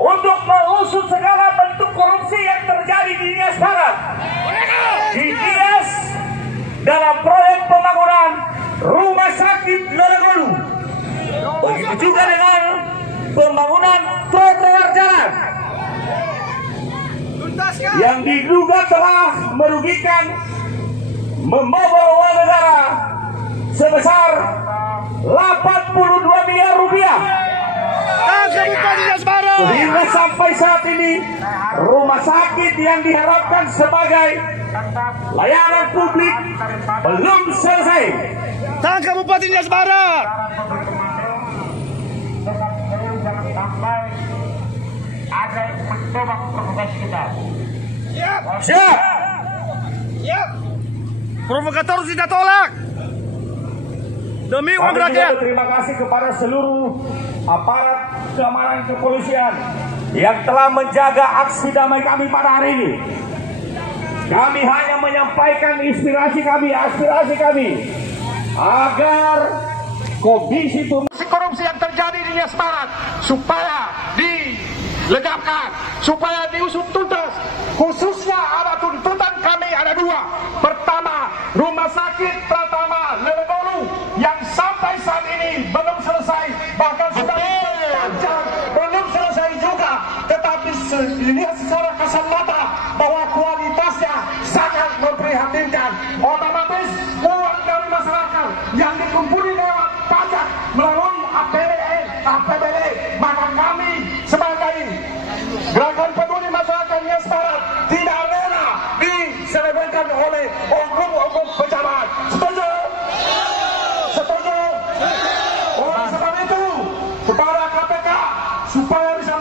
untuk mengusut segala bentuk korupsi yang terjadi di Nias Barat, di Nias dalam proyek pembangunan rumah sakit Lelegolu. Begitu juga dengan pembangunan trotoar jalan yang diduga telah merugikan, membobol uang negara sebesar 82 miliar rupiah. Sehingga sampai saat ini rumah sakit yang diharapkan sebagai layanan publik belum selesai. Tangkap Bupati Nias Barat. Ada yang mencoba provokasi kita. Siap. Siap. Provokator tidak tolak. Demi uang rakyat. Terima kasih kepada seluruh aparat keamanan kepolisian yang telah menjaga aksi damai kami pada hari ini. Kami hanya menyampaikan inspirasi kami, aspirasi kami agar komisi korupsi yang terjadi di Nias Barat supaya diledakkan, supaya diusut tuntas. Khususnya ada tuntutan kami ada dua. Pertama, rumah sakit Pratama Lelegolu yang sampai saat ini belum selesai, bahkan sudah diperpanjang, belum selesai juga, tetapi dilihat secara kasat mata bahwa kualitasnya sangat memprihatinkan. Otomatis uang dari masyarakat yang dikumpuli lewat pajak melalui APBD, maka kami sebagai Gerakan Peduli Masyarakat Nias Barat tidak rela diselewengkan oleh oknum-oknum pejabat. Setuju? Setuju? Oleh sebab itu, kepada KPK supaya bisa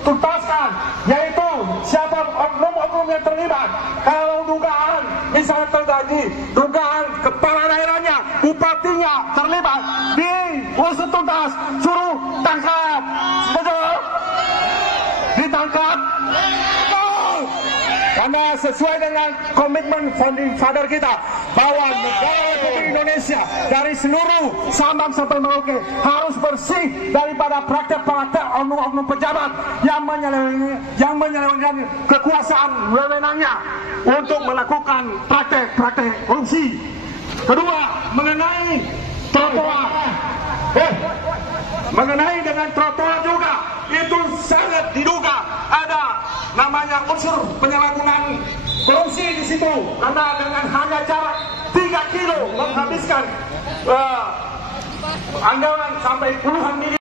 tuntaskan, yaitu siapa oknum-oknum yang terlibat. Kalau dugaan misalnya terjadi, dugaan kepala daerahnya, bupatinya terlibat, diusut tuntas, suruh tangkap. Setuju? Ditangkap? Karena sesuai dengan komitmen founding father kita bahwa negara Republik Indonesia dari seluruh Sabang sampai Merauke harus bersih daripada praktek-praktek oknum-oknum pejabat yang menyelewengkan kekuasaan wewenangnya untuk melakukan praktek-praktek korupsi. Kedua, mengenai trotoar. Mengenai dengan trotoar juga, itu sangat diduga ada namanya unsur penyalahgunaan korupsi di situ, karena dengan hanya jarak 3 kilo menghabiskan anggaran sampai puluhan miliar.